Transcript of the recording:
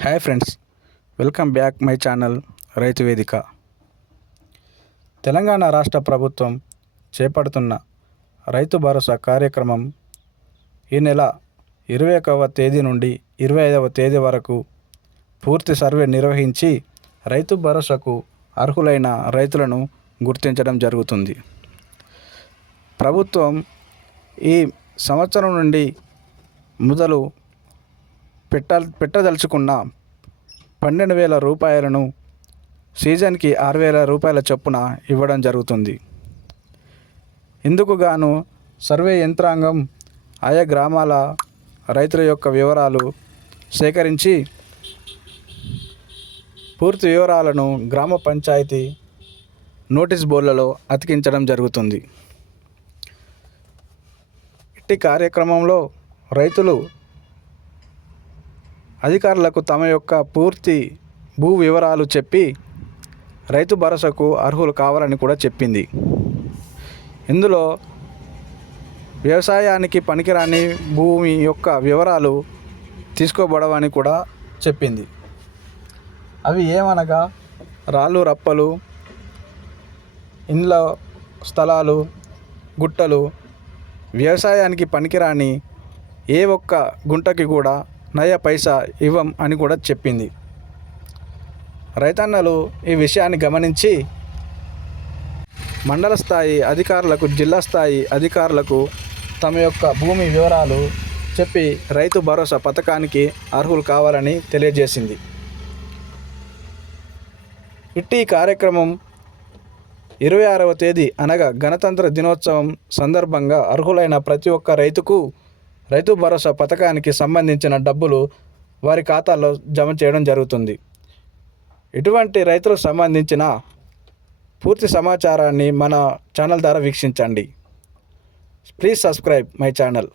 Hi friends, welcome back my channel రైతు వేదిక. తెలంగాణ రాష్ట్ర ప్రభుత్వం చేపడుతున్న రైతు భరోసా కార్యక్రమం ఈ నెల 21వ తేదీ నుండి 25వ తేదీ వరకు పూర్తి సర్వే నిర్వహించి రైతు భరోసాకు అర్హులైన రైతులను గుర్తించడం జరుగుతుంది. ప్రభుత్వం ఈ సంవత్సరం నుండి మొదలు పెట్టదలుచుకున్న 12,000 రూపాయలను సీజన్కి 6,000 రూపాయల చొప్పున ఇవ్వడం జరుగుతుంది. ఇందుకు గాను సర్వే యంత్రాంగం ఆయా గ్రామాల రైతుల యొక్క వివరాలు సేకరించి పూర్తి వివరాలను గ్రామ పంచాయతీ నోటీస్ బోర్డులలో అతికించడం జరుగుతుంది. ఇట్టి కార్యక్రమంలో రైతులు అధికారులకు తమ యొక్క పూర్తి భూ వివరాలు చెప్పి రైతు భరోసాకు అర్హులు కావాలని కూడా చెప్పింది. ఇందులో వ్యవసాయానికి పనికిరాని భూమి యొక్క వివరాలు తీసుకోబడవని కూడా చెప్పింది. అవి ఏమనగా రాళ్ళు రప్పలు, ఇండ్ల స్థలాలు, గుట్టలు, వ్యవసాయానికి పనికిరాని ఏ ఒక్క గుంటకి కూడా నయా పైసా ఇవ్వం అని కూడా చెప్పింది. రైతన్నలు ఈ విషయాన్ని గమనించి మండల స్థాయి అధికారులకు, జిల్లా స్థాయి అధికారులకు తమ యొక్క భూమి వివరాలు చెప్పి రైతు భరోసా పథకానికి అర్హులు కావాలని తెలియజేసింది. ఇట్టి కార్యక్రమం 26వ తేదీ అనగా గణతంత్ర దినోత్సవం సందర్భంగా అర్హులైన ప్రతి ఒక్క రైతుకు రైతు భరోసా పథకానికి సంబంధించిన డబ్బులు వారి ఖాతాలో జమ చేయడం జరుగుతుంది. ఇటువంటి రైతులకు సంబంధించిన పూర్తి సమాచారాన్ని మన ఛానల్ ద్వారా వీక్షించండి. Please subscribe my channel.